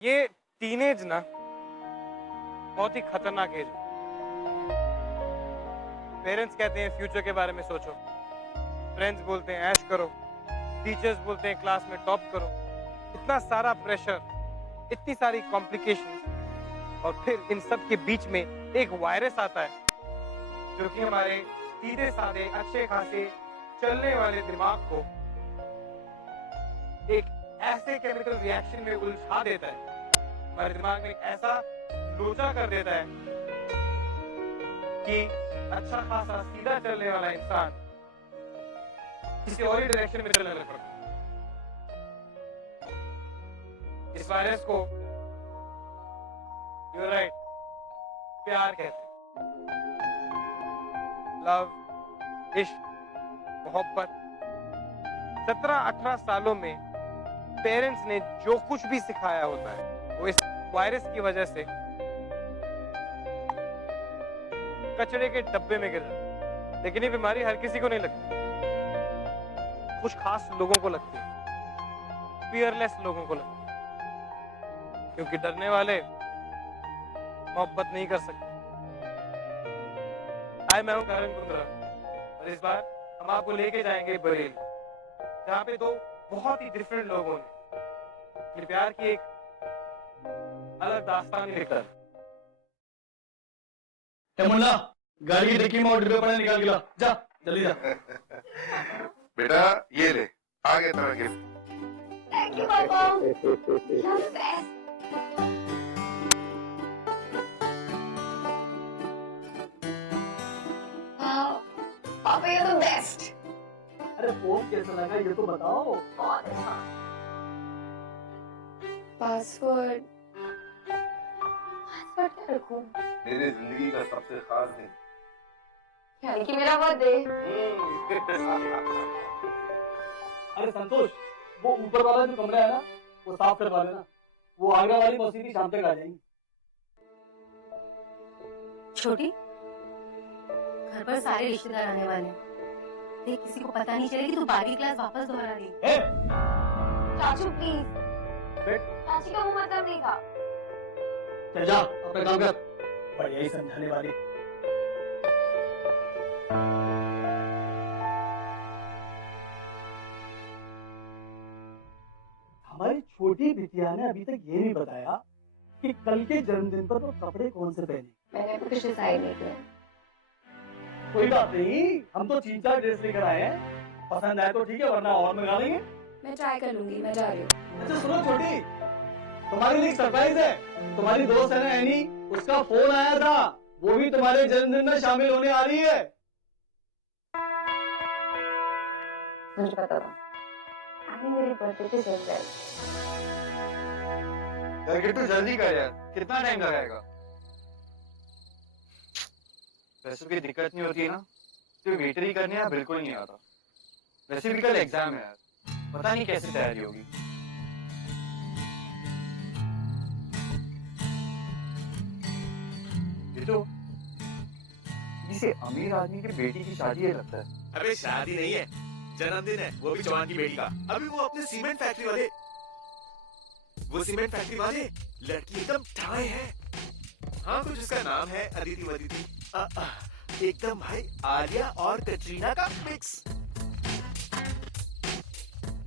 ये टीनेज ना बहुत ही खतरनाक एज है। पेरेंट्स कहते हैं फ्यूचर के बारे में सोचो, फ्रेंड्स बोलते हैं ऐश करो, टीचर्स बोलते हैं क्लास में टॉप करो। इतना सारा प्रेशर, इतनी सारी कॉम्प्लिकेशंस, और फिर इन सब के बीच में एक वायरस आता है जो कि हमारे सीधे साधे अच्छे खासे चलने वाले दिमाग को एक ऐसे केमिकल रिएक्शन में उलझा देता है, हमारे दिमाग में एक ऐसा लोचा कर देता है कि अच्छा खासा सीधा चलने वाला इंसान किसी और ही डायरेक्शन में चलने लग पड़ता है। इस वायरस को you're right, प्यार कहते हैं। लव, इश्क, मोहब्बत। 17-18 सालों में पेरेंट्स ने जो कुछ भी सिखाया होता है वो इस वायरस की वजह से कचरे के डब्बे में गिर जाता है। लेकिन ये बीमारी हर किसी को नहीं लगती, कुछ खास लोगों को लगती है, फियरलेस लोगों को लगती है, क्योंकि डरने वाले मोहब्बत नहीं कर सकते। मैं हूं करण कुंद्रा और इस बार हम आपको लेके जाएंगे बरेली, जहाँ पे दो बहुत ही डिफरेंट लोगों ने प्यार की एक अलग दास्तान लिखा। मुन्ना, गाड़ी की डिक्की में और डिब्बे पड़े निकाल के ला, जा जल्दी जा। बेटा ये ले, आ गया तेरा गिफ्ट। थैंक यू पापा, you're the best. Wow, पापा you're the best. अरे फोन कैसा लगा ये तो बताओ। बहुत अच्छा। पासवर्ड क्या रखूं? मेरी जिंदगी का सबसे खास दिन, यानी कि मेरा बर्थडे। अरे संतोष, वो ऊपर वाला जो कमरा है ना, वो साफ करवा देना। वो आगरा वाली मौसी भी शाम तक आ जाएंगी। छोटी, घर पर सारे रिश्तेदार आने वाले हैं। देख, किसी को पता नहीं चले कि तू बाकी क्लास वापस दोहरा रही है। चाचू प्लीज, चाची का वो मतलब नहीं था। चल जा अपना काम कर, बढ़िया ही समझाने वाली। हमारी छोटी बिटिया ने अभी तक ये नहीं बताया कि कल के जन्मदिन पर वो कपड़े कौन से पहने। मैंने तो कुछ डिसाइड नहीं किया। कोई बात नहीं, हम तो 3-4 ड्रेस लेकर आए हैं। पसंद आए तो ठीक है, वरना और मंगा लेंगे। मैं ट्राई कर लूंगी, मैं जा रही हूँ। अच्छा सुनो छोटी, तुम्हारे लिए एक सरप्राइज है। तुम्हारी दोस्त है ना एनी, उसका फोन आया था, वो भी तुम्हारे जन्मदिन में शामिल होने आ रही है। मुझे पता था, आने मेरे बर्थडे पे चल जाए। यार किट्टू जल्दी कर यार, कितना टाइम लगाएगा? पैसों की दिक्कत नहीं होती है ना, तो वेटर ही करने यार बिल्कुल नहीं आता। वैसे भी कल एग्जाम है यार, पता नहीं कैसे तैयारी होगी। तो इसे अमीर आदमी की बेटी की शादी है लगता है। अबे शादी नहीं है, जन्मदिन है, वो भी चौहान की बेटी का। अभी वो अपने सीमेंट फैक्ट्री वाले लड़की एकदम ठाए है। हाँ, कुछ उसका नाम है अदिति वदिति। एकदम भाई आलिया और कटरीना का मिक्स।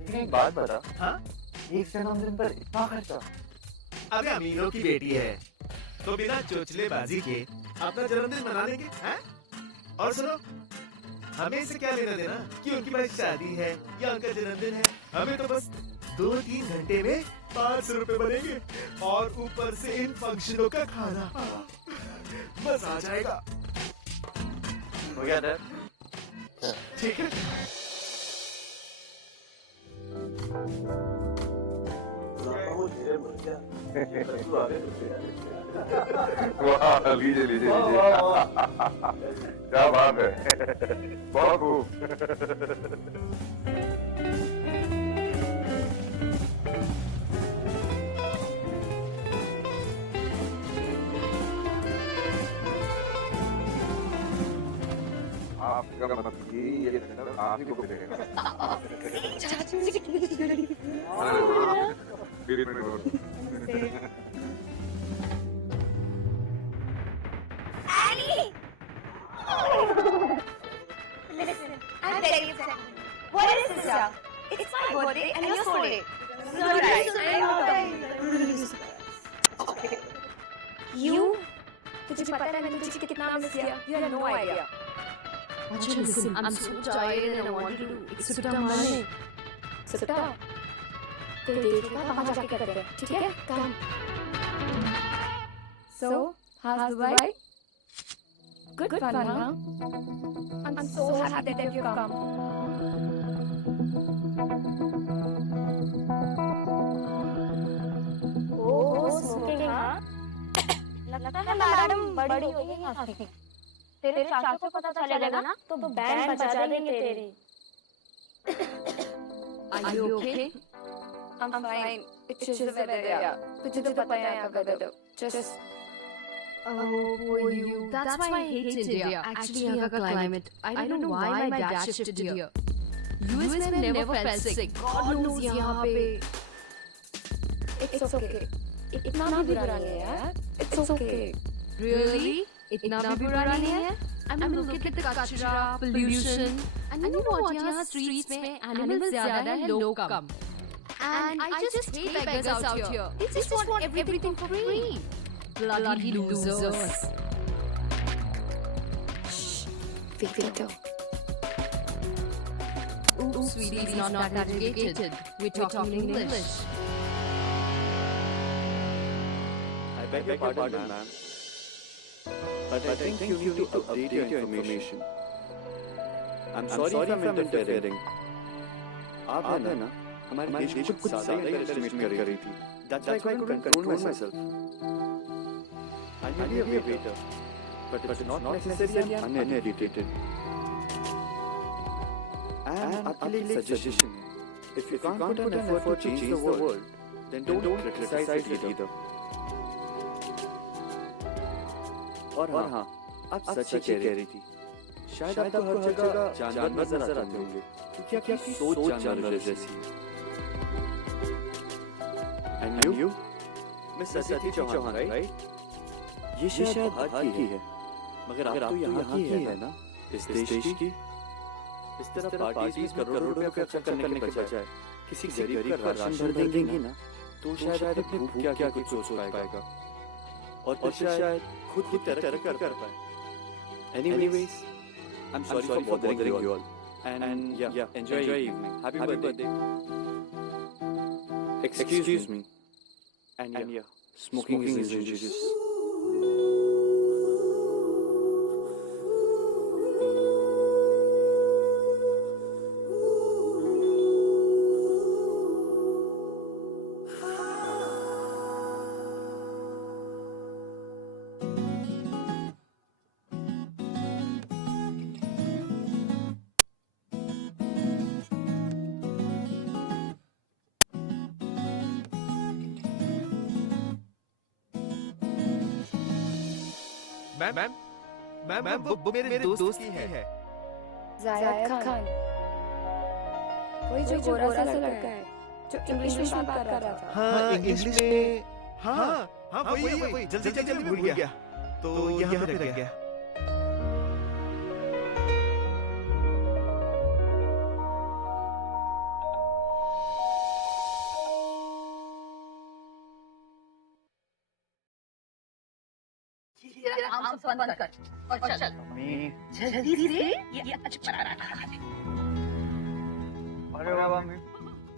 लेकिन एक बात बता, हाँ? एक जन्मदिन पर इतना खर्चा? अबे अमीरों की बेटी है तो बिना चोचलेबाजी के अपना जन्मदिन मना लेंगे, हैं? और सुनो, हमें इससे क्या लेना देना कि उनकी भाई शादी है या उनका जन्मदिन है। हमें तो बस 2-3 घंटे में 500 रुपए बनेंगे और ऊपर से इन फंक्शनों का खाना। मजा आ जाएगा। हो गया डर? ठीक है। वाह, लीजिए लीजिए लीजिए। क्या बात है, बहुत खूब। आपका मतलब कि ये आप ही को मिलेगा। चाचू मुझे Annie! Listen, I'm very upset. What is this stuff? It's my birthday and your soul day. You're right. Okay. You? तुझे पता है मैंने तुझे कितना मिस किया? You have no idea. Acha, listen, I'm so tired and I want to sit down money. सुटा? तो देखिएगा वहाँ जाके करते हैं, ठीक है? Come. So, how's Dubai? Good fun, huh? I'm so happy that you come. Oh, smoking, huh? लगता है मैडम बड़ी हो गई काफी। तेरे चाचा को पता चलेगा ना तो बैंड बजा देंगे तेरी। Are you okay? I'm fine. It's just the weather, yeah. तुझे तो पता है यहाँ का weather. Just Oh, for you. That's why I hate India. Actually, यहाँ का climate. I don't know why my dad shifted here. US में never felt sick. God knows यहाँ पे. it's okay. इतना भी बुरा नहीं है यार. It's okay. Really? इतना भी बुरा नहीं है? I mean, look at the कचरा, pollution. And you know what? यहाँ streets में animals ज़्यादा हैं, लोग कम. And I just hate beggars out here. They just want everything for free. Bloody losers. Shh. Victor. Oops, sweetie, he's not that educated. We're talking English. I beg your pardon, ma'am. But I think you need to update your information. I'm sorry if I'm interfering. आपने ना हमारे देश को कुछ ज़्यादा ही underestimate कर रही थी. That's why I couldn't control myself. I may be a waiter, but it's not necessarily uneducated. And आपके लिए एक suggestion है. If you can't put an effort to change the world, then don't criticize it either. और हाँ, आप सच ही कह रही थी. शायद आपको हर जगह जानवर नजर आते होंगे, क्योंकि आपकी सोच जानवर जैसी है. And you, Miss Aditi Chauhan, right? ये शायद बाहर की है, मगर आप तो यहाँ की है ना, इस देश की. इस तरह पार्टीज में करोड़ों रुपए खर्च करने के बजाय किसी गरीब का राशन भर देंगी ना, तो शायद अपने भूख क्या कुछ सोच पाएगा, और फिर शायद खुद ही तरक्की कर पाए. Anyways, I'm sorry for bothering you all. And yeah, enjoy your evening. Happy birthday. Excuse me. And yeah, smoking is injurious. Ma'am वो मेरे दोस्त की है. जायद खान. वही जो गोरा सा लड़का है, जो इंग्लिश में बात कर रहा था. हाँ, इंग्लिश में. हाँ, वही. जल्दी भूल गया. तो यहाँ पे रह गया. बंद कर और चल जल्दी से ये आज पराठा खा ले. अरे वाह मम्मी,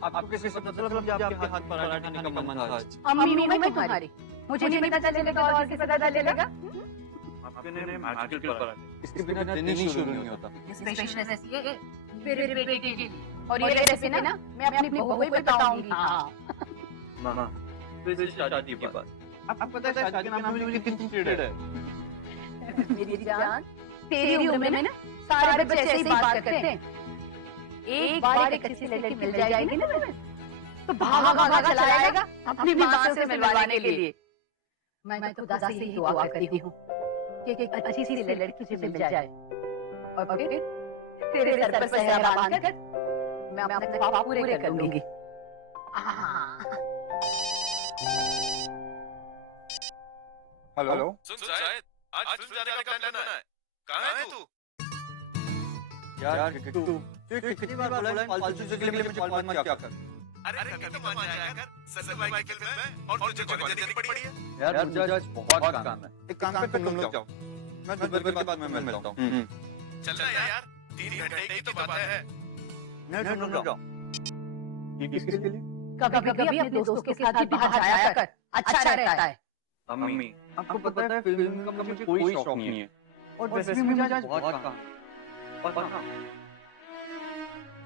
आपको कैसे पता चला कि आपके हाथ पराठा खाने का मन था आज? अम्मी मैं तुम्हारी, मुझे नहीं पता चलेगा और किसे पता चलेगा? आपके ने मैजिकल पराठे, इसके बिना दिन ही शुरू नहीं होता. स्पेशल रेसिपी है मेरे बेटे की, और ये रेसिपी ना मैं अपनी बहू को ही बताऊंगी. हां मामा, फिर शादी की बात. आपको पता है शादी के नाम में कितनी पीरियड है? मेरी जान, तेरी उम्र में ना सारे बच्चे ऐसे ही बात करते हैं. एक बार एक अच्छी लड़की मिल जाएगी ना तुम्हें, तो भागा चला जाएगा अपनी मां से मिलवाने के लिए. मैं तो खुदा से ही दुआ करती हूँ कि एक अच्छी सी लड़की से मिल जाए, और फिर तेरे सर पर सेहरा बांधकर मैं अपने ख्वाब पूरे कर लूंगी. हेलो। सुन जायद, आज फिल्म जाने का प्लान है। कहाँ है तू? यार किट्टू, तू कितनी बार बोला है फालतू चीजों के लिए मुझे कॉल मत किया कर। अरे कभी तो मान जाया कर। सन्नू भाई की फिल्म है और तुझे कॉलेज जाने की पड़ी है। यार मुझे आज बहुत काम है। एक काम पे तुम लोग जाओ, मैं दोपहर के बाद मैं मिलता हूँ। चल ना यार, 3 घंटे की तो बात है। नहीं रुक जाओ। ये किसके लिए? कभी कभी अपने दोस्तों के साथ भी बाहर जाया कर, अच्छा रहता है। अम्मी, आपको पता है फिल्म का मुझे कोई शौक नहीं है। और वैसे भी मुझे आज बहुत काम है। और हाँ,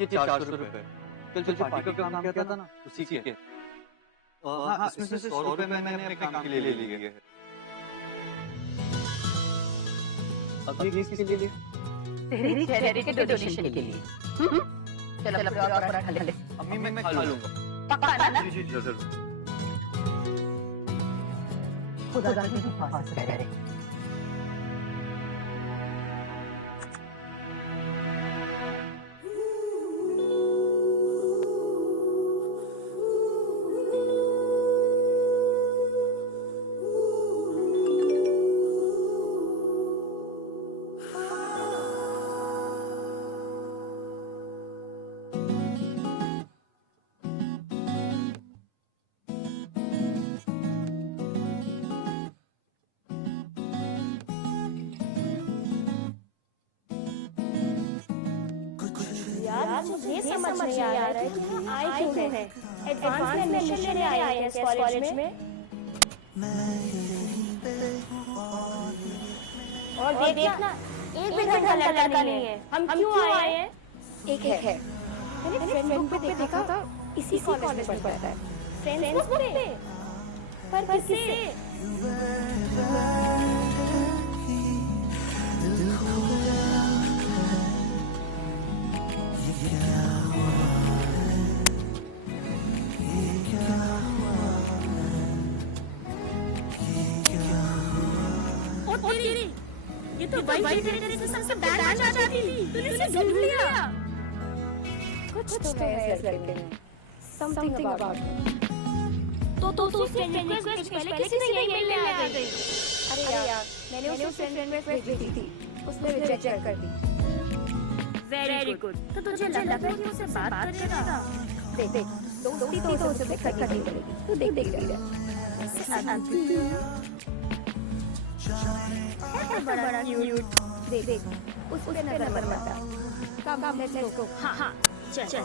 ये 400 रुपए कल जो पार्टी का काम किया था ना, उसी के। हाँ, इसमें से 100 रुपए मैंने अपने काम के लिए ले लिए हैं। अब ये किसके लिए? तेरी चैरिटी के डोनेशन के लिए। चल अपने और खा ले। अम्मी मैं खा लूंगा। पक्का ना? जी जरूर। खुदा जाने की हिफाजत करे। यार मुझे ये समझ नहीं आ रहा है कि हम आए क्यों हैं। एडवांस में एडमिशन लेने आए हैं इस कॉलेज में। और देखना, एक भी घंटा लड़का नहीं है। हम क्यों आए हैं? एक है, मैंने फेसबुक पे देखा था, इसी कॉलेज में पढ़ता है। फेसबुक पे? पर किससे? ये तो वाइट टेरिटरी से सबसे बैड आ जाती थी। तूने इसे ढूंढ लिया। कुछ तो है इस लड़के में। समथिंग अबाउट तो उसे फ्रेंड रिक्वेस्ट पहले किसी ने ईमेल में आ गई। अरे यार, मैंने उसे फ्रेंड रिक्वेस्ट भेजी थी, उसने रिजेक्ट कर दी। Very good. तो तुझे लगता है कि उसे बात करेगा? देख दोस्ती तो उसे करनी पड़ेगी। तू देख बड़ा क्यूट। देख उस पे नजर मत मार। Come let's go. हाँ चल।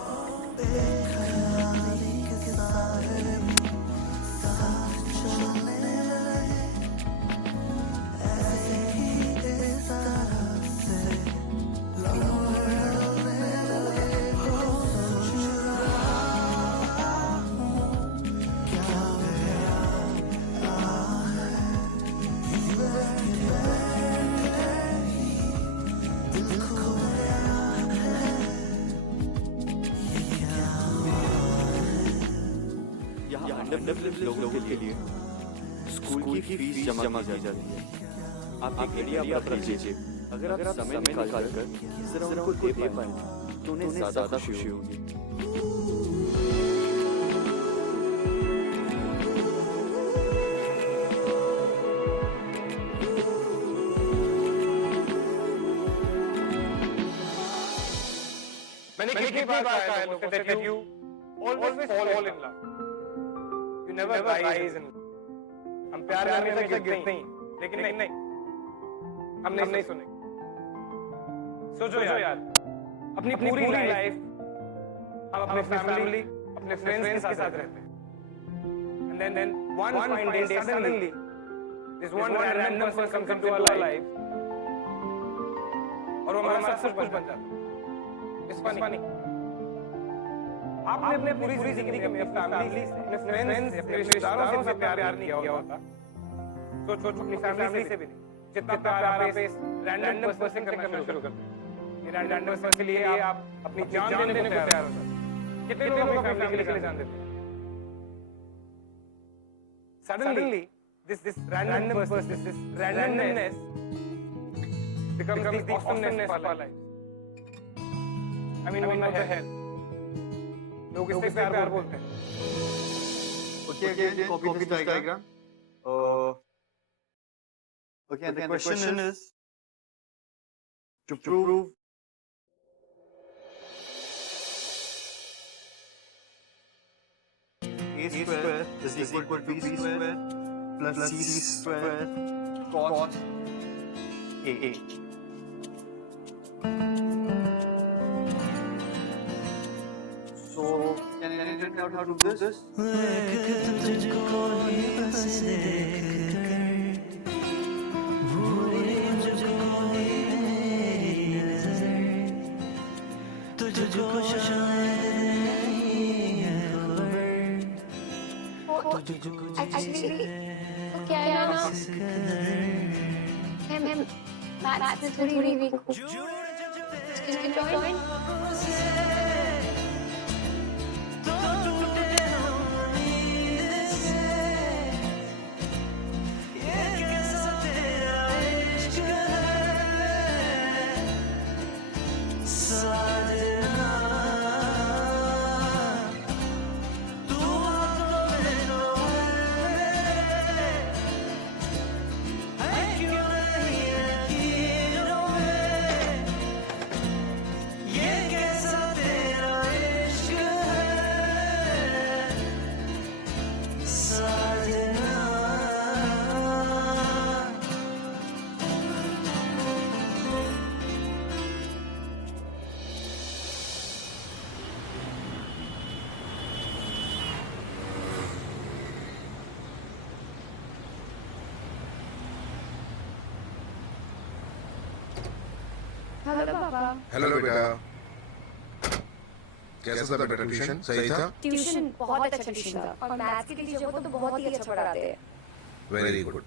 लोगों के लिए स्कूल की फीस जमा की जाती है। आप एक आइडिया रख लीजिए, अगर आप समय निकाल कर जरा उनको दे पाए तो उन्हें ज्यादा खुशी होगी। मैंने कितनी बार कहा है लोगों से that you always fall in love. You never rise in love. हम प्यार में हमेशा गिरते ही, लेकिन नहीं, हम नहीं सुनेंगे। सोचो यार, अपनी पूरी लाइफ हम अपने फैमिली, अपने फ्रेंड्स के साथ रहते हैं, and then one fine day suddenly this one random person comes into our life और वो हमारे साथ सब कुछ बन जाता है। It's funny. आपने अपने पूरी जिंदगी में अपनी फैमिली से, अपने फ्रेंड्स से, अपने रिश्तेदारों से इतना प्यार नहीं किया होता। सोचो अपनी फैमिली से भी नहीं, जितना प्यार आप इस रैंडम पर्सन से करना शुरू करते हैं। ये रैंडम पर्सन के लिए आप अपनी जान देने को तैयार हो जाते हैं। कितने लोग अपनी फैमिली के लिए जान देते हैं? Suddenly this random person, this randomness becomes the awesomeness of our life. I mean, what the hell? लोग इससे प्यार बोलते हैं। Copy diagram Okay, and the question is to prove a square is equal to b square plus c square cos a. So, can you tell me out how to do this? Actually क्या है ना मैं maths में थोड़ी week हूँ can I join hello पापा hello बेटा, कैसा था बेटा ट्यूशन? सही था? ट्यूशन बहुत अच्छा ट्यूशन था और मैथ्स के टीचर को तो बहुत ही अच्छा पढ़ाते हैं। Very good.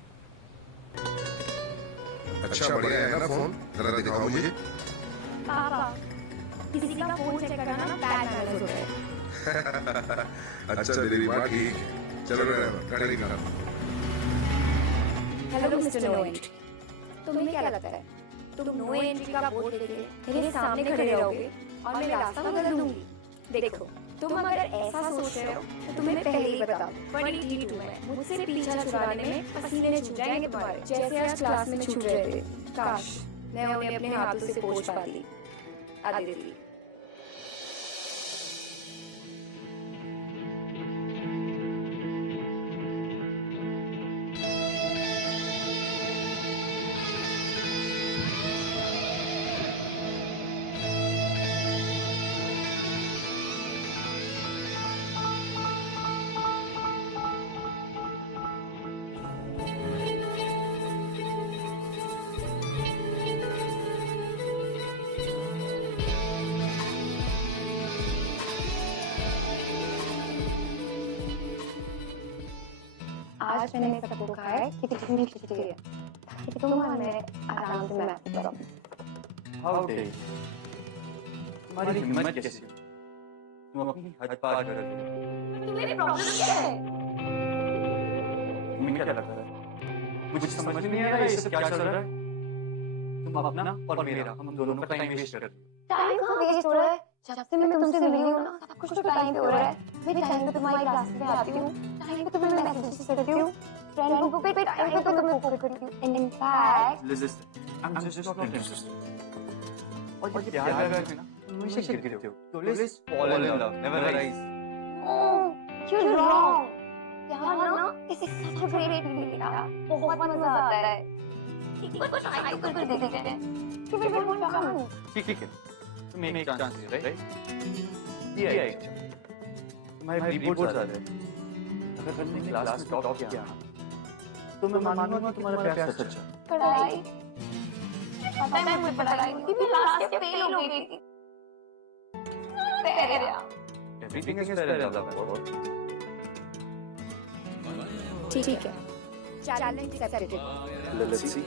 अच्छा बढ़िया है ना फोन? जरा दिखाओ मुझे। पापा किसी का फोन चेक करना ना बैड मैनर्स होता है। अच्छा मेरी बात ठीक। चलो रेडी करो। हेलो मिस्टर नो एंट्री, तुम्हें क्या लगता है तुम नो एंट्री का बोर्ड लेके मेरे सामने खड़े रहोगे और मैं रास्ता बदल दूंगी? देखो तुम अगर ऐसा सोच रहे हो तो तुम्हें पहले ही बता, 22 में मुझसे पीछा छुड़ाने में पसीने छूट जाएंगे तुम्हारे, जैसे आज क्लास में छूट रहे थे। काश मैं उन्हें अपने हाथों से पोंछ पाती। आदिति आज मैंने सबको कहा है कि कितनी खिचड़ी है ताकि तुम और मैं आराम से मैथ करो। How dare you? तुम्हारी हिम्मत कैसी हुई? तुम अपनी हद पार कर रहे हो। तुम्हें प्रॉब्लम क्या है? तुम्हें क्या लग रहा है? मुझे समझ में नहीं आ रहा है ये सब क्या चल रहा है। तुम अपना और मेरा, हम दोनों का टाइम वेस्ट कर रहे हो। टाइम कहाँ वेस्ट हो रहा है? जब से मैं तुमसे मिली हूँ ना सब कुछ तो टाइम पे हो रहा है। मैं टाइम पे तुम्हारी क्लास में आती हूँ, टाइम पे तुम्हें मैसेजेस करती हूँ, फ्रेंड बुक पे टाइम पे तुम्हें फोन करती हूँ। And in fact Listen, I'm just not interested. और ये प्यार करके ना हमेशा गिरते हो। So let's fall in love, never rise. Oh you're wrong। प्यार ना इस सच में ग्रेट फीलिंग है, बहुत मजा आता है। एक बार ट्राई तो कर देखते हैं। फिर वो प्यार ठीक है, तुम्हें एक चांस दे, राइट? ये एक चांस। तुम्हारे रिपोर्ट्स आ रहे हैं। अगर तुमने क्लास में टॉप किया तो मैं मानूंगा तुम्हारा प्यार सच है। पढ़ाई पता है मुझे पढ़ाई की मैं लास्ट में फेल हो गई थी। तेरे Everything is fair in love. ठीक है चैलेंज एक्सेप्टेड। Let's see.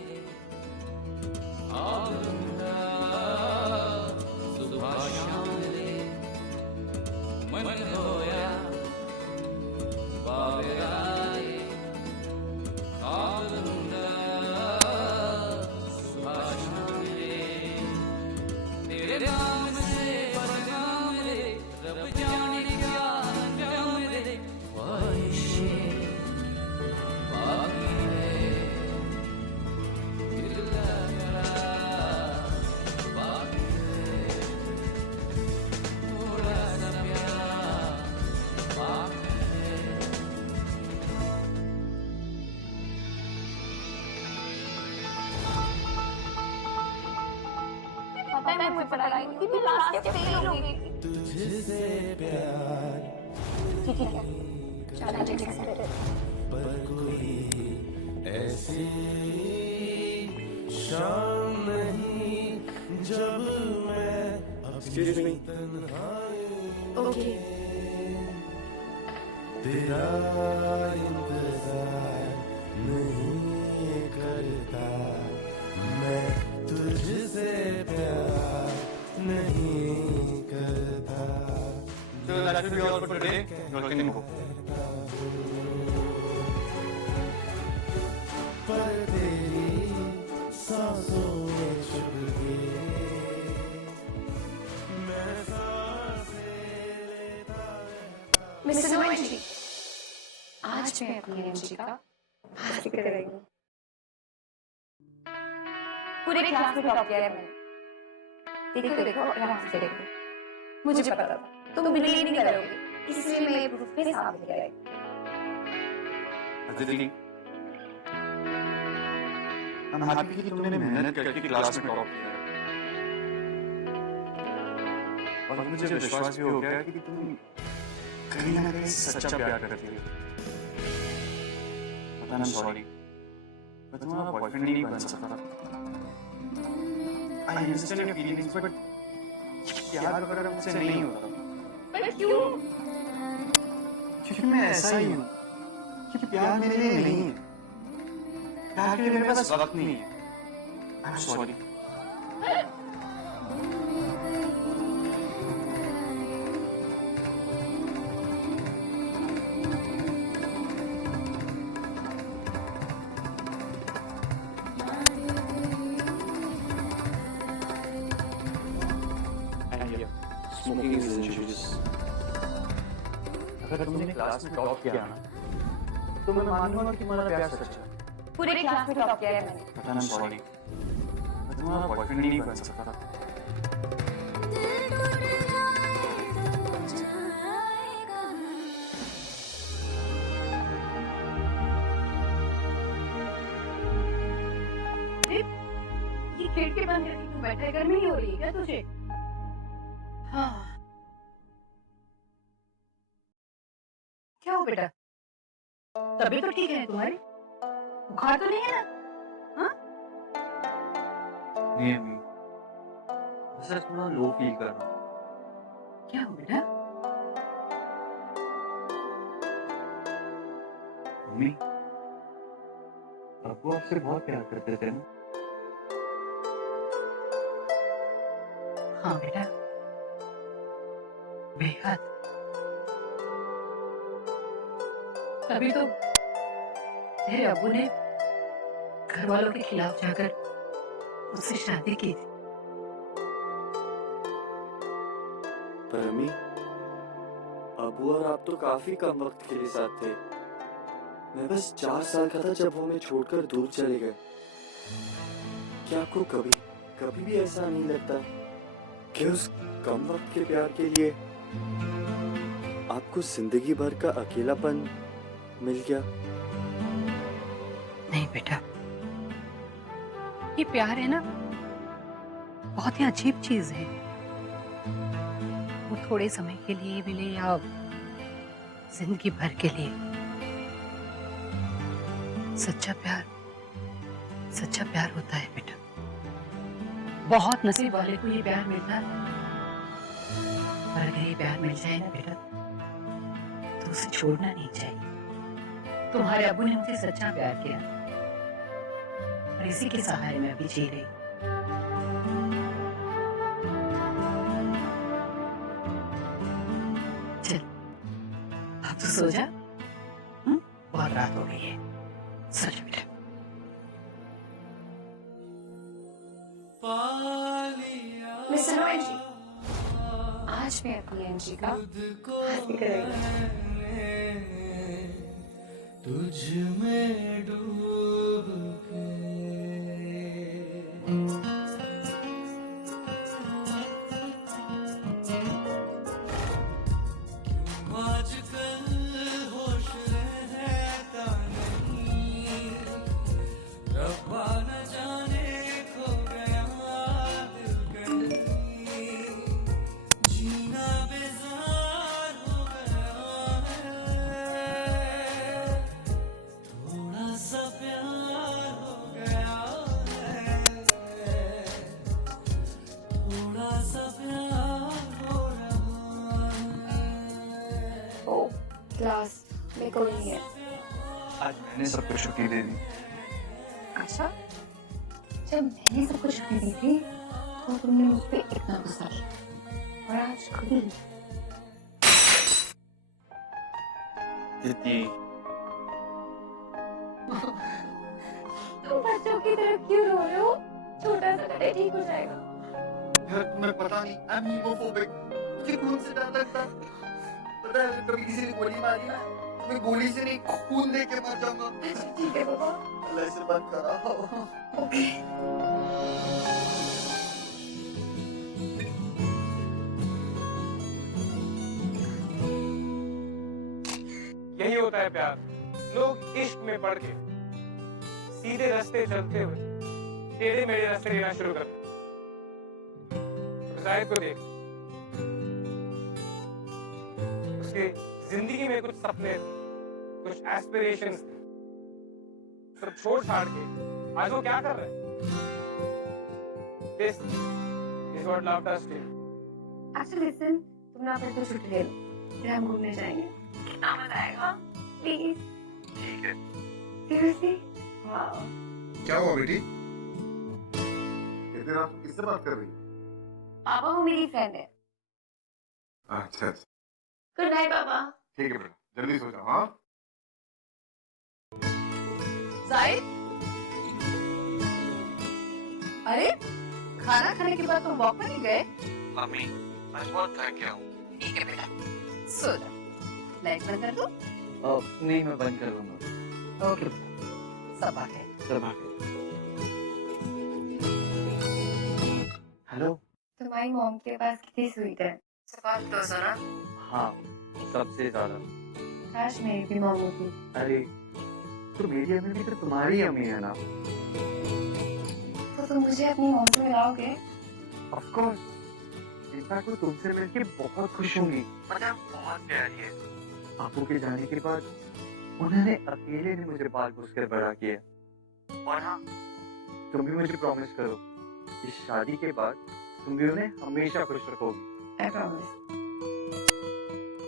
मुझे पढ़ाएंगी, मैं लास्ट ईयर फेल हो गई। ठीक है, challenge accepted. Excuse me. Okay, So that will be all for today. You all can go. Mister Noel ji, आज मैं अपनी एनर्जी का हासिल कर रही हूँ। पूरे क्लास में टॉप किया है मैंने। देखो देखो, आराम से देखो। मुझे पता था तुम बिलीव नहीं करोगे, इसलिए मैं ये प्रूफ पे साबित किया है। अदिति, I'm happy कि तुमने मेहनत करके क्लास में टॉप किया और मुझे विश्वास भी हो गया कि तुम कहीं ना कहीं सच्चा प्यार करती हो। पता नहीं, सॉरी, मैं तुम्हारा बॉयफ्रेंड नहीं बन सकता। I understand your feelings, but प्यार वगैरह मुझसे नहीं होता। पर क्यों? क्योंकि मैं ऐसा ही हूँ कि प्यार मेरे लिए नहीं है। प्यार के लिए मेरे पास वक्त नहीं है। I'm sorry. Smoking is injurious. अगर तुमने क्लास में टॉप किया ना, तो मैं मानूंगा कि तुम्हारा प्यार सच्चा है। पूरे क्लास में टॉप किया है मैंने। पता नहीं, सॉरी, मैं तुम्हारा बॉयफ्रेंड नहीं बन सकता। ये खिड़की बंद करके तू बैठा है, गर्मी नहीं हो रही है क्या तुझे? हाँ, क्या हो बेटा? तबीयत तो ठीक है तुम्हारी? बुखार तो नहीं है ना? हाँ? नहीं अम्मी, बस थोड़ा लो फील कर रहा हूँ। क्या हो बेटा? मम्मी, आपको आपसे बहुत प्यार करते थे ना? हाँ बेटा, बेहद। तभी तो तेरे अब्बू ने घर वालों के खिलाफ जाकर उससे शादी की थी। पर अम्मी, अबू और आप तो काफी कम वक्त के लिए साथ थे। मैं बस 4 साल का था जब वो हमें छोड़कर दूर चले गए। क्या आपको कभी कभी भी ऐसा नहीं लगता कि उस कम वक्त के प्यार के लिए आपको जिंदगी भर का अकेलापन मिल गया? नहीं बेटा, ये प्यार है ना, बहुत ही अजीब चीज है। वो थोड़े समय के लिए मिले या जिंदगी भर के लिए, सच्चा प्यार होता है बेटा। बहुत नसीब वाले को ये प्यार मिलता है। और अगर ये प्यार मिल जाए ना बेटा, तो उसे छोड़ना नहीं चाहिए। तुम्हारे अब्बू ने मुझे सच्चा प्यार किया और इसी के सहारे मैं अभी जी रही। चल, अब तो सो जा। बहुत रात हो गई है, सो जा बेटा। मिस्टर नोएल जी, आज मैं अपनी एनर्जी का हासिल कर रही हूँ। तुझ में डूब के क्यों आजकल होश रहता नहीं, रब्बा न जाने खो गया दिल कहीं। मैंने सब कुछ छुट्टी दे दी। अच्छा, जब मैंने सब कुछ छुट्टी दी थी तो तुमने मुझ पे इतना गुस्सा किया और आज खुद ही दीदी तुम बच्चों की तरह क्यों रो रहे हो? छोटा सा कटे ठीक हो जाएगा। यार तुम्हें पता नहीं, आई एम हीमोफोबिक। मुझे खून से डर लगता है। पता है कभी किसी ने गोली मारी ना, मैं गोली से नहीं खून दे के मर जाऊंगा। ठीक है बाबा। अल्लाह से बंद कराओ। ओके। यही होता है प्यार। लोग इश्क में पड़ के सीधे रास्ते चलते हुए टेढ़े मेढ़े रास्ते लेना शुरू करते। जाहिद को देख, उसके जिंदगी में कुछ सपने थे, कुछ एस्पिरेशंस थे, सब छोड़ छाड़ के आज वो क्या कर रहा है? This is what love does to you. Actually, listen, तुम ना अपने को छुट्टी ले लो, फिर हम घूमने जाएंगे। कितना मजा आएगा? Please. ठीक है। Seriously? Wow. क्या हुआ बेटी? इतने रात को किससे बात कर रही है? पापा वो मेरी फ्रेंड है। अच्छा अच्छा, गुड नाइट पापा। ठीक है बेटा, जल्दी सो जाओ। हाँ जाहिद, अरे खाना खाने के बाद तुम वॉक पर नहीं गए? मम्मी आज बहुत थक गया हूँ। ठीक है बेटा, सो जाओ। लाइट बंद कर दो। नहीं मैं बंद कर लूंगा। ओके, सब आ गए। सब आ गए। हेलो। तुम्हारी मॉम के पास कितनी स्वीट है। बहुत क्लोज हो ना? हाँ सबसे ज्यादा। काश मेरी भी मॉम होती। अरे तो मेरी अम्मी भी तो तुम्हारी अम्मी है ना। तो तुम मुझे अपनी मॉम से मिलाओगे? Of course. इनफैक्ट वो तुमसे मिलके बहुत खुश होंगी। पता है बहुत प्यारी है। आपू के जाने के बाद उन्होंने अकेले ने मुझे पाल पोस कर बड़ा किया। और हाँ तुम भी मुझे प्रॉमिस करो इस शादी के बाद तुम भी उन्हें हमेशा खुश रखोगी। I promise.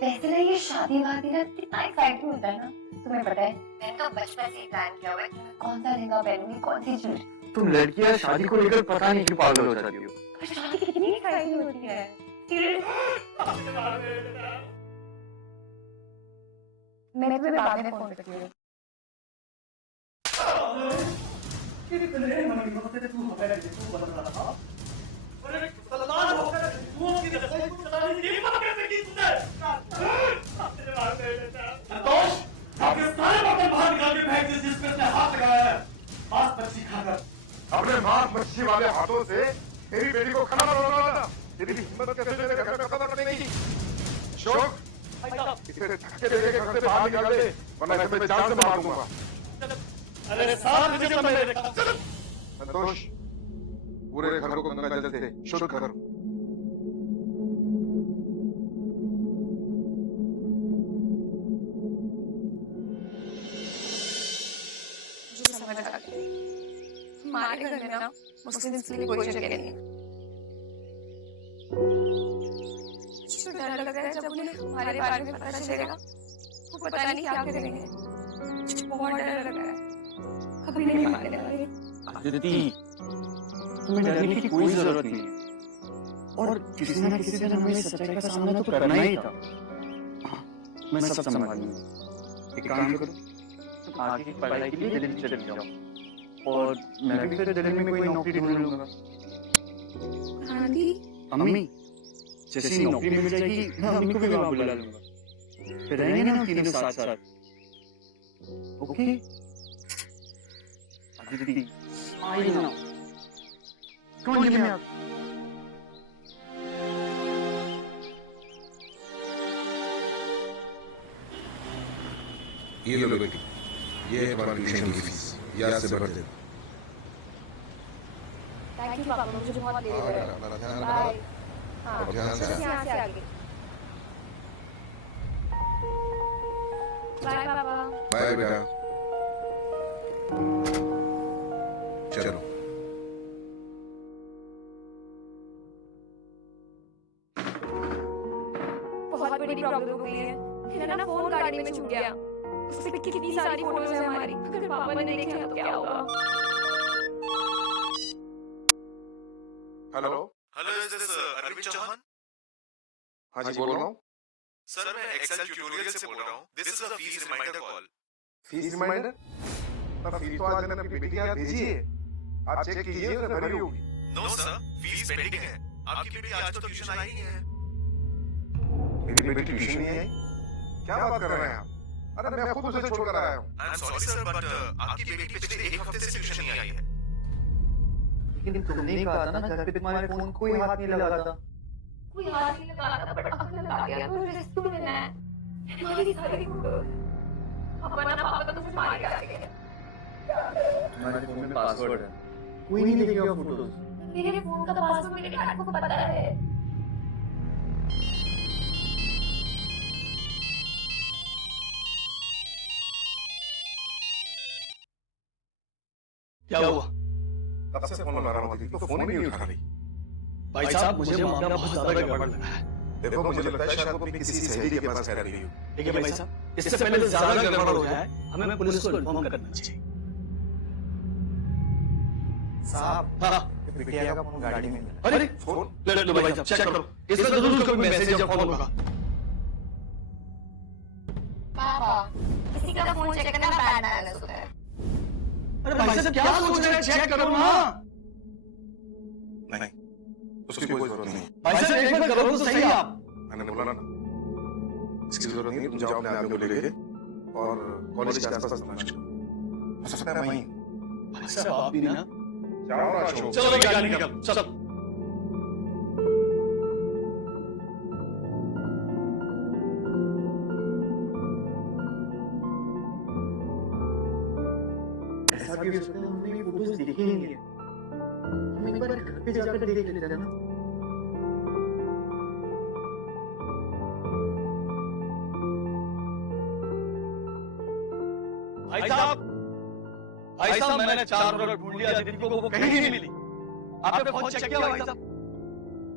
वैसे ना ये शादी वादी ना कितना एक्साइटिंग होता है ना। तुम्हें पता है मैंने तो बचपन से ही प्लान किया हुआ है कि मैं कौन सा लहंगा पहनूंगी, कौन सी ज्वेलरी। तुम लड़कियां शादी को लेकर पता नहीं क्यों पागल हो जाती हो। पर शादी कितनी एक्साइटिंग होती है। मैं तुम्हें बाद में फोन करती हूँ। अपने मांस मच्छी वाले हाथों से मेरी बेटी को खाना बनाना, तेरी हिम्मत कैसे मेरे घर में कदम रखने की? शोक, इसे धक्के दे के घर से बाहर निकाल दे, वरना इसे मैं जान से मार दूंगा। अरे साहब मुझे तो मेरे संतोष, पूरे घर को गंगा जल से शुद्ध करो। मुझे समझ आ गई हमारे घर में ना मुस्लिम के लिए कोई जगह नहीं है। मुझे डर लग रहा है जब उन्हें हमारे बारे में पता चलेगा वो पता नहीं क्या करेंगे। मुझे बहुत डर लग रहा है। कभी नहीं मानने वाले। दीदी तुम्हें डरने की कोई जरूरत नहीं है। और किसी ना किसी दिन हमें सच्चाई का सामना तो करना ही था। हाँ, मैं सब संभाल लूंगा। एक काम करो आगे की पढ़ाई के लिए दिल्ली चले जाओ और मैं भी फिर दिल्ली में कोई नौकरी ढूंढ लूंगा। आंटी अम्मी जैसे ही नौकरी मिल जाएगी मैं अम्मी को भी वहां बुला लूंगा। फिर रहेंगे ना हम तीनों साथ साथ। ओके दीदी आई ना कौन है मैं ये लो बेटी, ये है तुम्हारी ट्यूशन की फीस, याद से भर दे। थैंक यू पापा, मुझे बहुत देर हो रहा है। अपना ध्यान बाय। रखना हाँ, और ध्यान से बस यहाँ से आगे। बाय पापा। बाय बेटा। चलो बहुत बड़ी प्रॉब्लम हो गई है। मेरा ना फोन गाड़ी में छूट गया। उस पे कितनी सारी फोटोज है हमारी, अगर पापा ने देखे तो क्या होगा? Hello hello, is this Arvind Chauhan? हाँ जी बोल रहा हूँ। सर मैं एक्सेल ट्यूटोरियल से बोल रहा हूँ। This is a fees reminder call. Fees reminder? पर फीस तो आज मैंने अपनी बेटी के हाथ भेजी है, आप चेक कीजिए, उसने भरी होगी। नो सर, फीस पेंडिंग है। आपकी बेटी आज तो ट्यूशन आई है। मेरी बेटी ट्यूशन नहीं आई? क्या बात कर रहे हैं आप? अरे मैं खुद उसे छोड़कर आया हूँ। I am sorry sir, but आपकी बेटी पिछले एक हफ्ते से ट्यूशन नहीं आई है। लेकिन तुमने कहा था ना घर पे तुम्हारे फोन कोई हाथ नहीं लगाता। कोई हाथ नहीं लगाता, बट अगर लगा दिया तो रिस्क में ना है। हमारी सारी फोटोज पापा ना पापा तो मुझे मार के आएंगे। तुम्हारे फोन में पासवर्ड है, कोई नहीं देखेगा फोटोज। मेरे फोन का पासवर्ड मेरे डैड को पता है। क्या हुआ? कब से फोन लगा रहा हूँ, तो फोन भी नहीं उठा रही। भाई साहब मुझे मामला बहुत ज्यादा गड़बड़ लग रहा है। देखो मुझे लगता है शायद वो अपनी किसी सहेली के पास रह रही हो। देखिए भाई साहब, इससे पहले ज्यादा गड़बड़ हो जाए हमें पुलिस को इन्फॉर्म करना चाहिए। साहब, हाँ, बिटिया का फोन गाड़ी में मिला। अरे फोन लो भाई साहब, चेक करो, इसमें जरूर उसका कोई मैसेज या फोन होगा। पापा किसी का फोन चेक करना बैड मैनर्स होता है। अरे भाई साहब क्या सोच रहे हैं, चेक करो ना। नहीं, उसकी कोई जरूरत नहीं। भाई साहब एक बार करो तो सही आप। मैंने बोला ना, इसकी जरूरत नहीं है। तुम जाओ अपने आदमी को लेके और कॉलेज के आसपास तलाश करो। हो सकता है वहीं। भाई साहब आप भी ना, जाओ ना अशोक। चलो गाड़ी निकालो, चलो। ऐसा भी हो सकता है हमने ये फोटोज देखे ही नहीं है। हम एक बार घर पे जाकर देख लेते हैं ना। भाई साहब मैंने 4 मिनट ढूंढ लिया, जिनको वो कहीं नहीं मिली। आपने फोन चेक किया भाई साहब?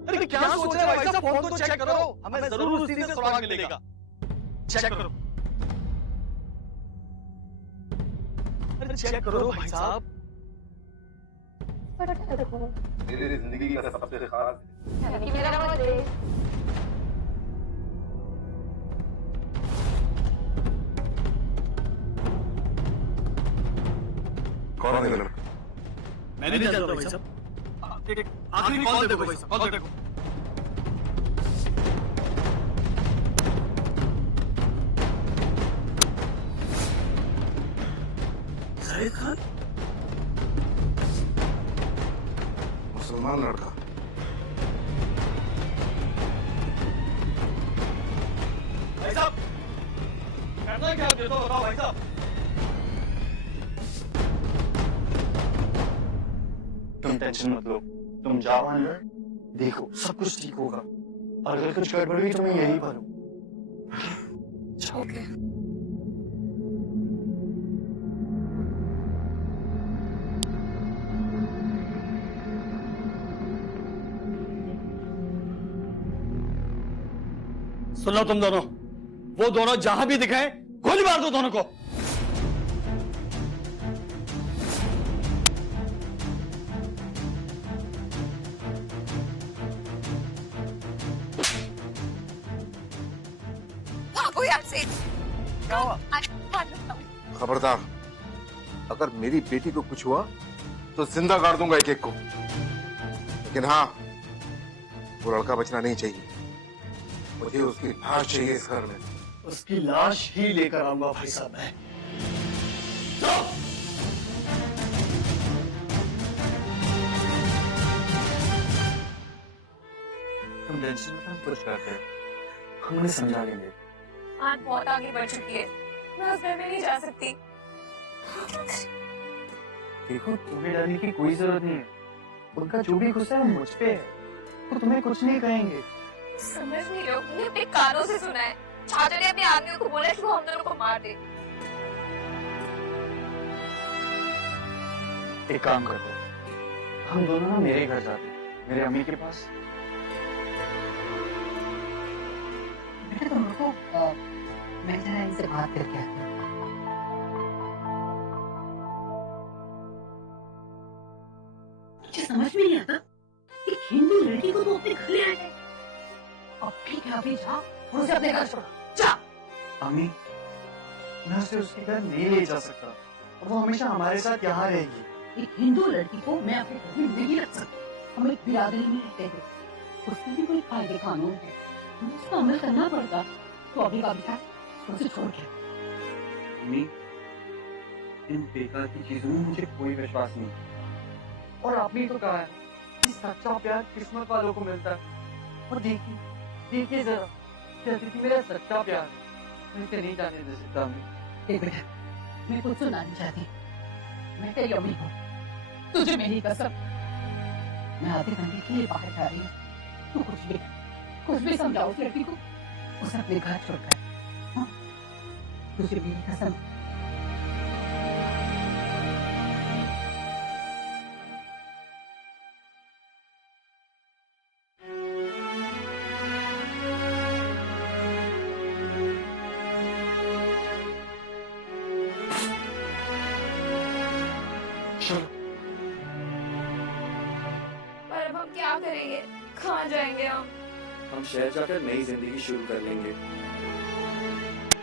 अरे क्या सोच रहे हैं भाई साहब, फोन तो चेक करो, हमें जरूर उसी से सुराग मिलेगा। चेक करो, अरे चेक करो भाई साहब। मेरी जिंदगी का सबसे खास मेरा बर्थडे। कौन है ये लड़का? मैंने नहीं जानता भाई साहब। आखिरी कॉल देखो भाई साहब, कॉल देखो। जाहिद खान, मुसलमान लड़का। भाई साहब करना क्या होता है बताओ भाई साहब। तुम टेंशन मत लो, तुम जाओ अंदर, देखो सब कुछ ठीक होगा। और अगर कुछ गड़बड़ हुई तो मैं यही पर हूँ। ओके। सुन लो तुम दोनों, वो दोनों जहां भी दिखाए गोली मार दो दोनों को। क्या हुआ? खबरदार, अगर मेरी बेटी को कुछ हुआ तो जिंदा गाड़ दूंगा एक एक को। लेकिन हाँ, वो लड़का बचना नहीं चाहिए। मुझे उसकी लाश चाहिए इस घर में। उसकी लाश ही लेकर आऊंगा भाई साहब मैं। तुम टेंशन मत लो, कुछ करते हैं, हम उन्हें समझा लेंगे। आज बहुत आगे बढ़ चुकी है, मैं उस घर में नहीं जा सकती। देखो तुम्हें डरने की कोई जरूरत नहीं है। उनका जो भी गुस्सा है मुझ पे है, वो तुम्हें कुछ नहीं कहेंगे। समझ नहीं रहे हो, मैंने अपने कानों से सुना है चाचा ने अपने आदमियों को बोला कि वो हम दोनों को मार दे। एक काम करते हैं, हम दोनों ना मेरे घर जाते हैं, मेरे अम्मी के पास। मैं जरा इनसे बात करके आता हूँ। मुझे समझ में नहीं आता, एक हिंदू लड़की को तो अपने घर ले आए, अब भी क्या भी जा और उसे अपने घर छोड़ा, जा। अम्मी, मैं उसे उसके घर नहीं ले जा सकता, वो हमेशा हमारे साथ यहाँ रहेगी। एक हिंदू लड़की को मैं अपने घर में नहीं रख सकती। हम एक बिरादरी में रहते हैं, उसमें भी कोई कायदे कानून है, हमें उसका अमल करना पड़ता। तो अभी का भी उसे छोड़ के। अम्मी, इन बेकार की चीजों में मुझे कोई विश्वास नहीं। और आपने तो कहा है कि सच्चा प्यार किस्मत वालों को मिलता है। और देखिए जरा, अदिति मेरा सच्चा प्यार है, मैं इसे नहीं जाने दे सकता। अम्मी, देख बेटा, मैं कुछ सुनना नहीं चाहती, मैं तेरी अम्मी हूँ, तुझे मेरी कसम, मैं आधे घंटे के लिए बाहर जा रही हूँ, तू कुछ भी समझाओ उस लड़की को, उसे अपने घर छोड़कर, हाँ? तुझे मेरी कसम। पर अब हम क्या करेंगे, कहाँ जाएंगे हम शहर जाकर नई जिंदगी शुरू कर लेंगे।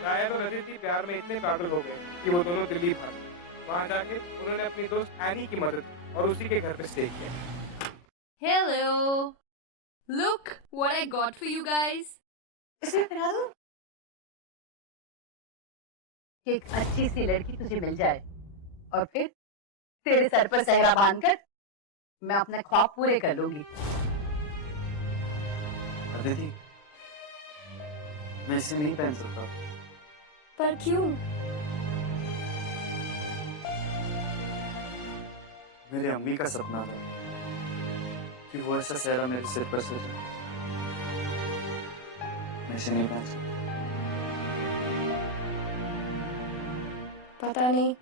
शायद और अदिति प्यार में इतने पागल हो गए कि वो दोनों दिल्ली भागे। वहाँ जाके उन्होंने अपनी दोस्त एनी की मदद की और उसी के घर पे स्टे किया। Hello. Look what I got for you guys. एक अच्छी सी लड़की तुझे मिल जाए और फिर तेरे सर पर सहरा बांधकर मैं अपने ख्वाब पूरे कर लूंगी। अदिति, मैं इसे नहीं पहन सकता। पर क्यों? मेरे अम्मी का सपना था कि वो ऐसा सहरा मेरे सिर पर सजे। मैं इसे नहीं पहन सकता। पता नहीं,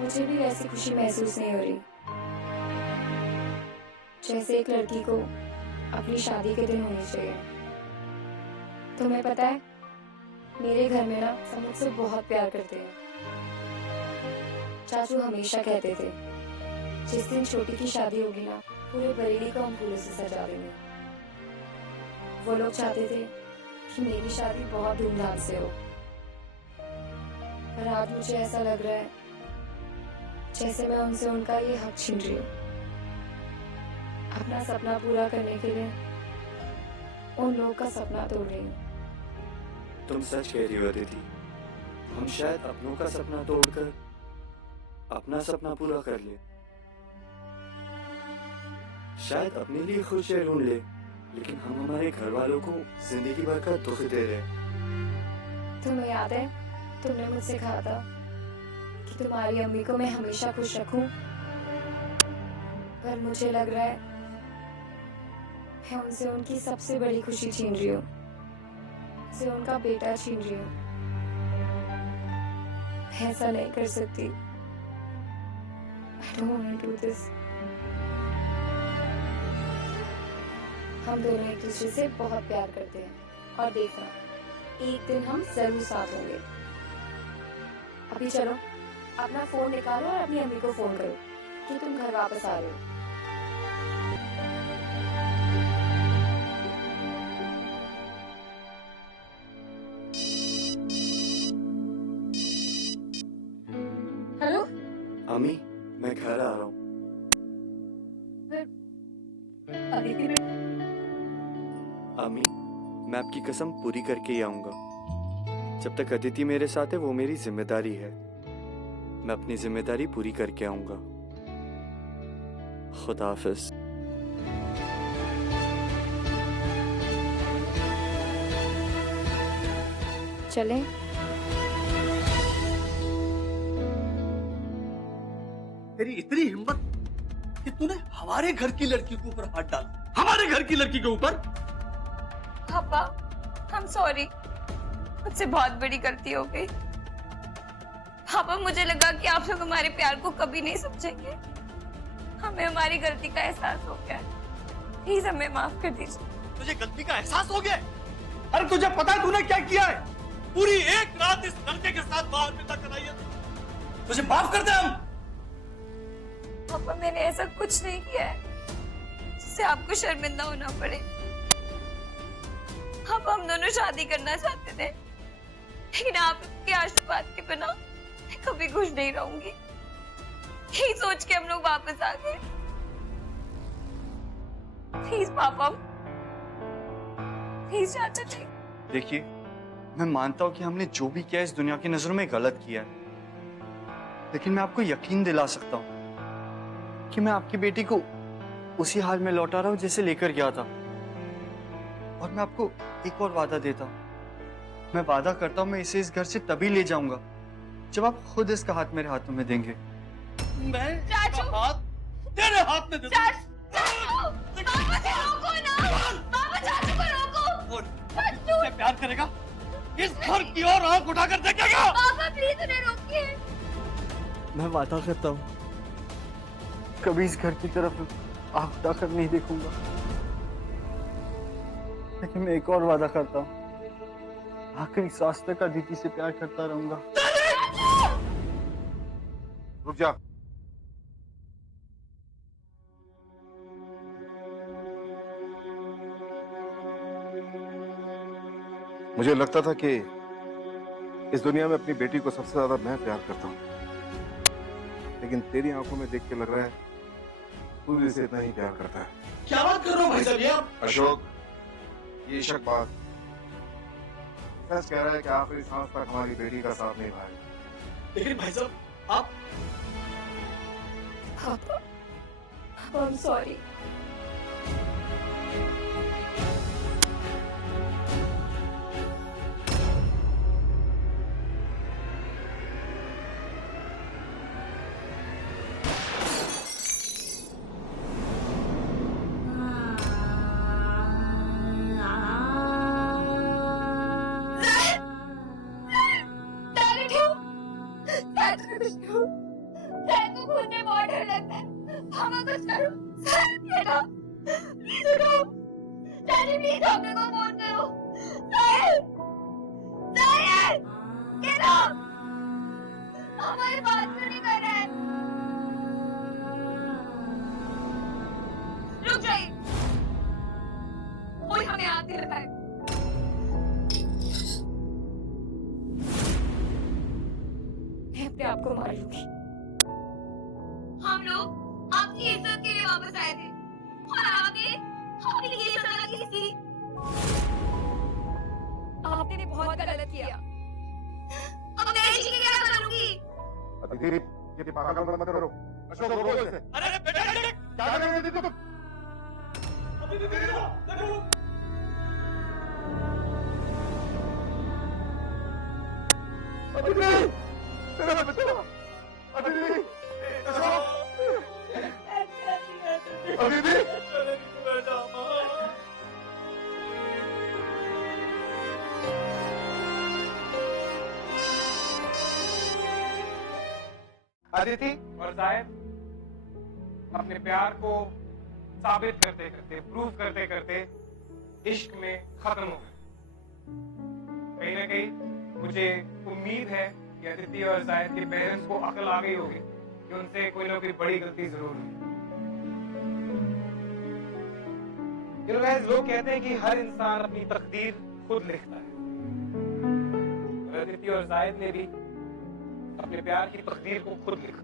मुझे भी वैसी खुशी महसूस नहीं हो रही जैसे एक लड़की को अपनी शादी के दिन होनी चाहिए। तुम्हें पता है, मेरे घर में ना सब मुझसे बहुत प्यार करते हैं। चाचू हमेशा कहते थे, जिस दिन छोटी की शादी होगी ना, पूरे बरेली को हम फूलों से सजा देंगे। वो लोग चाहते थे कि मेरी शादी बहुत धूमधाम से हो, पर आज मुझे ऐसा लग रहा है जैसे मैं उनसे उनका ये हक छीन रही हूँ। अपना सपना पूरा करने के लिए उन लोगों का सपना तोड़ रही हूँ। तुम सच कह रही हो अदिति, हम शायद अपनों का सपना तोड़कर अपना सपना पूरा कर ले, शायद अपने लिए खुशियां ढूंढ ले, लेकिन हम हमारे घर वालों को जिंदगी भर का दुख दे रहे। तुम्हें याद है, तुमने मुझसे कहा था कि तुम्हारी अम्मी को मैं हमेशा खुश रखूं, पर मुझे लग रहा है मैं उनसे उनकी सबसे बड़ी खुशी छीन रही हूँ, उनसे उनका बेटा छीन रही हूँ। मैं ऐसा नहीं कर सकती। I don't want to do this. हम दोनों एक दूसरे से बहुत प्यार करते हैं और देखना, एक दिन हम जरूर साथ होंगे। अभी चलो, अपना फोन निकालो और अपनी अम्मी को फोन करो कि तुम घर वापस आ रहे हो। हेलो अम्मी, मैं घर आ रहा हूँ। अदिति बेटा, अम्मी, मैं आपकी कसम पूरी करके ही आऊंगा। जब तक अदिति मेरे साथ है वो मेरी जिम्मेदारी है, मैं अपनी जिम्मेदारी पूरी करके आऊंगा। खुदा हाफिज। चलें? तेरी इतनी हिम्मत कि तूने हमारे घर की लड़की के ऊपर हाथ डाला, हमारे घर की लड़की के ऊपर। पापा, I'm sorry, मुझसे बहुत बड़ी गलती हो गई। पापा, मुझे लगा कि आप लोग हमारे प्यार को कभी नहीं समझेंगे। हमें हमारी गलती का एहसास हो गया, प्लीज हमें माफ कर दीजिए। तुझे गलती का एहसास हो गया? अरे तुझे पता है तूने क्या किया है? पूरी एक रात इस लड़के के साथ बाहर बिता कर आई है। तुझे माफ कर दे हम। पापा, मैंने ऐसा कुछ नहीं किया है। जिससे आपको शर्मिंदा होना पड़े। अब हम दोनों शादी करना चाहते थे, लेकिन आपके आशीर्वाद के बिना मैं कभी खुश नहीं रहूंगी। यही सोच के हम लोग वापस आ गए। प्लीज पापा, प्लीज चाचा जी। देखिए, मैं मानता हूँ कि हमने जो भी किया इस दुनिया की नजरों में गलत किया है, लेकिन मैं आपको यकीन दिला सकता हूँ कि मैं आपकी बेटी को उसी हाल में लौटा रहा हूँ जैसे लेकर गया था। और मैं आपको एक और वादा देता हूँ, मैं वादा करता हूँ मैं इसे इस घर से तभी ले जाऊंगा जब आप खुद इसका हाथ मेरे हाथों में देंगे। मैं चाचू, हाथ तेरे हाथ में दे दूं। पापा से रोको ना, पापा चाचू को रोको। इससे प्यार करेगा, इस घर की ओर आंख उठाकर देखेगा। पापा प्लीज उन्हें रोकिए। मैं वादा करता हूँ कभी इस घर की तरफ आंख उठाकर नहीं देखूंगा, लेकिन मैं एक और वादा करता हूँ, आखिरी सांस तक अदिति से प्यार करता रहूंगा। रुक जा। मुझे लगता था कि इस दुनिया में अपनी बेटी को सबसे ज्यादा मैं प्यार करता हूँ, लेकिन तेरी आंखों में देख के लग रहा है तू भी इसे इतना ही प्यार करता है। क्या बात कर रहे हो भाई साहब? ये आप अशोक, ये शक बात सच कह रहा है कि आखिरी सांस तक हमारी बेटी का साथ निभाएगा। लेकिन भाई साहब आप पापा, आई एम सॉरी। हमारी बात क्यों नहीं कर रहा है? रुक जाइए, कोई हमें आते रखा है। मैं अपने आप को मार लूंगी। हम लोग आपकी इज्जत के लिए वापस आए थे और आपने अपने लिए सजा की थी। आपने बहुत गलत किया। अब मैं इसकी क्या करूंगी? अदिति, ये पागल मत करो। अशोक, रोको इसे। अरे बेटा क्या कर रहे हो तुम? अदिति, तेरा बच्चा। अदिति, अशोक, अदिति। अदिति और जायद अपने प्यार को साबित करते करते, प्रूव करते करते इश्क में खत्म हो गए। कहीं ना कहीं मुझे उम्मीद है कि अदिति और जायद के पेरेंट्स को अकल आ गई होगी कि उनसे कोई ना कोई बड़ी गलती जरूर हुई। लोग कहते हैं कि हर इंसान अपनी तकदीर खुद लिखता है, और अदिति और जायद ने भी अपने प्यार की तकदीर को खुद लिखा।